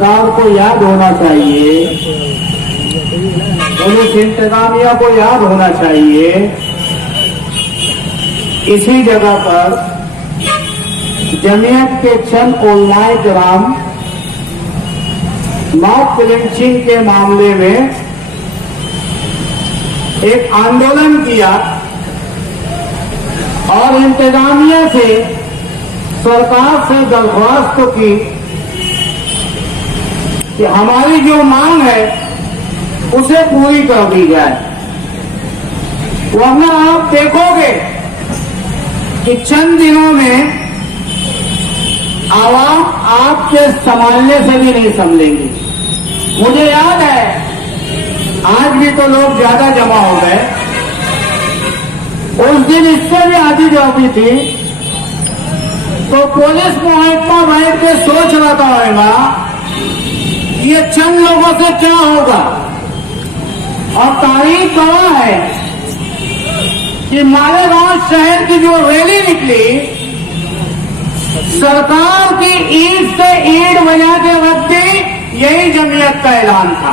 सरकार को याद होना चाहिए, पुलिस इंतजामिया को याद होना चाहिए, इसी जगह पर जमीयत के चंद उलमाए किराम मॉब लिंचिंग के मामले में एक आंदोलन किया और इंतजामिया से सरकार से दरख्वास्त की कि हमारी जो मांग है उसे पूरी कर दी जाए। वरना आप देखोगे कि चंद दिनों में आवाम आपके संभालने से भी नहीं संभलेंगी। मुझे याद है, आज भी तो लोग ज्यादा जमा हो गए, उस दिन इससे भी आधी जमी थी, तो पुलिस महकमा बैठ के सोच रहा था होगा ये चंद लोगों से क्या होगा। और तारीख गवाह है कि मालेगांव शहर की जो रैली निकली, सरकार की ईंट से ईंट बजा के रख दी, यही जमीयत का ऐलान था।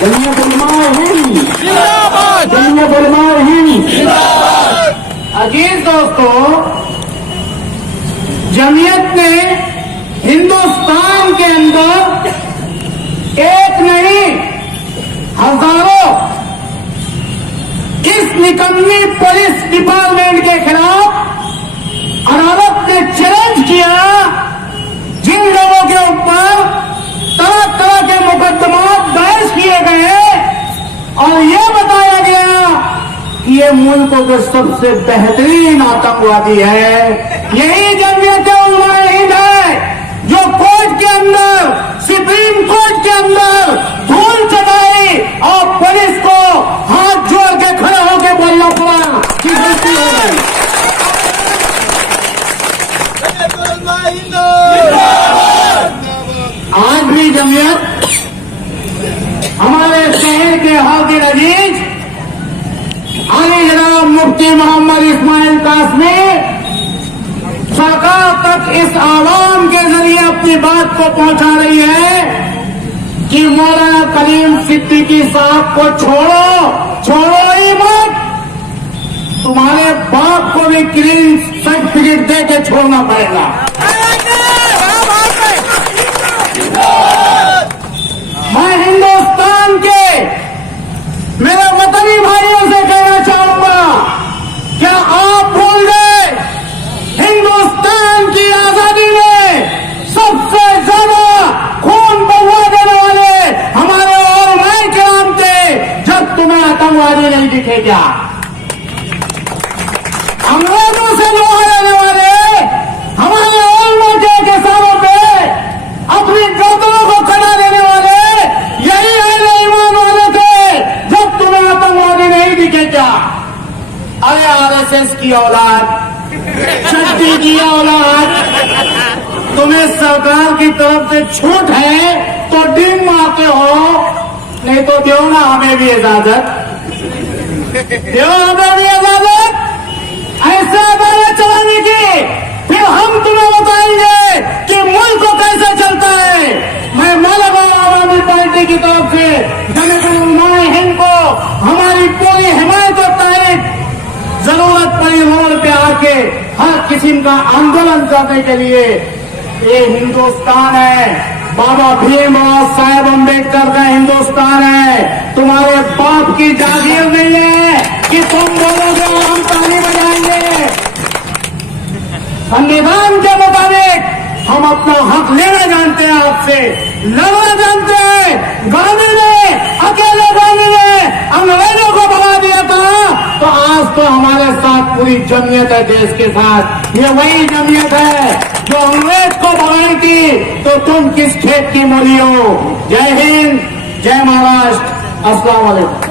जमीयत उलमाए हिंद जिंदाबाद, जमीयत उलमाए हिंद जिंदाबाद। अजीज दोस्तों, जमीयत ने हिंदुस्तान के अंदर एक नहीं हजारों इस निकम्मी पुलिस डिपार्टमेंट के खिलाफ अदालत ने चैलेंज किया। जिन लोगों के ऊपर तरह तरह के मुकदमा दर्ज किए गए और ये बताया गया कि ये मुल्क के सबसे बेहतरीन आतंकवादी है, यही जमीयत उलमाए हिंद है जो कोर्ट के अंदर, सुप्रीम कोर्ट के अंदर धूल चटाई और पुलिस को हाथ जोड़ के खड़े होकर बोलना पड़ा कि गलती हो गई। आज भी जमीयत हमारे शहर के हाकिम अजीज आली जनाब मुफ्ती मोहम्मद इस्माइल कासमी सरकार तक इस आवाम के जरिए अपनी बात को पहुंचा रही है कि मौलाना कलीम सिद्दीकी साहब को छोड़ो ही मत, तुम्हारे बाप को भी क्लीन सर्टिफिकेट दे के छोड़ना पड़ेगा। मैं हिंदुस्तान के मेरे वतनी भाइयों से कहना चाहूंगा, क्या आप भूल गए हिंदुस्तान की आजादी में सबसे ज्यादा खून बहा देने वाले हमारे उलमाए किराम थे, जब तुम्हें आतंकवादी नहीं दिखे क्या? अंग्रेजों से लोहा लेने वाले हमारे उलमा के किसानों पे अपनी गर्दनों को कटा देने वाले यही अहले ईमान वाले थे, जब तुम्हें आतंकवादी नहीं दिखे क्या? अरे आरएसएस की औलाद, शक्ति की औलाद, तुम्हें सरकार की तरफ से छूट है तो डिंग मारते हो, नहीं तो दो ना हमें भी इजाजत, दो हमें भी इजाजत ऐसे अदालत चलाने की, फिर हम तुम्हें बताएंगे कि मुल्क को कैसे चलता है। मैं मालेगांव आवामी पार्टी की तरफ से जमीयत उलमाए हिंद को हमारी पूरी हिमायत और तारीफ, जरूरत पड़ी रोड पे आके हर किस्म का आंदोलन करने के लिए। ये हिंदुस्तान है, बाबा भीमराव साहेब अम्बेडकर का हिंदुस्तान है, तुम्हारे बाप की जागीर नहीं है कि तुम बोलोगे और हम ताली बजाएंगे। संविधान के मुताबिक हम अपना हक लेना जानते हैं, आपसे लड़ना जानते हैं। गांधी ने, अकेले गांधी ने अंग्रेजों को भगा दिया था, तो आज तो हमारे साथ पूरी जमीयत है देश के साथ। ये वही जमीयत है जो अंग्रेज को भगाई थी, तो तुम किस खेत की मूली हो। जय हिंद, जय महाराष्ट्र, अस्सलाम वालेकुम।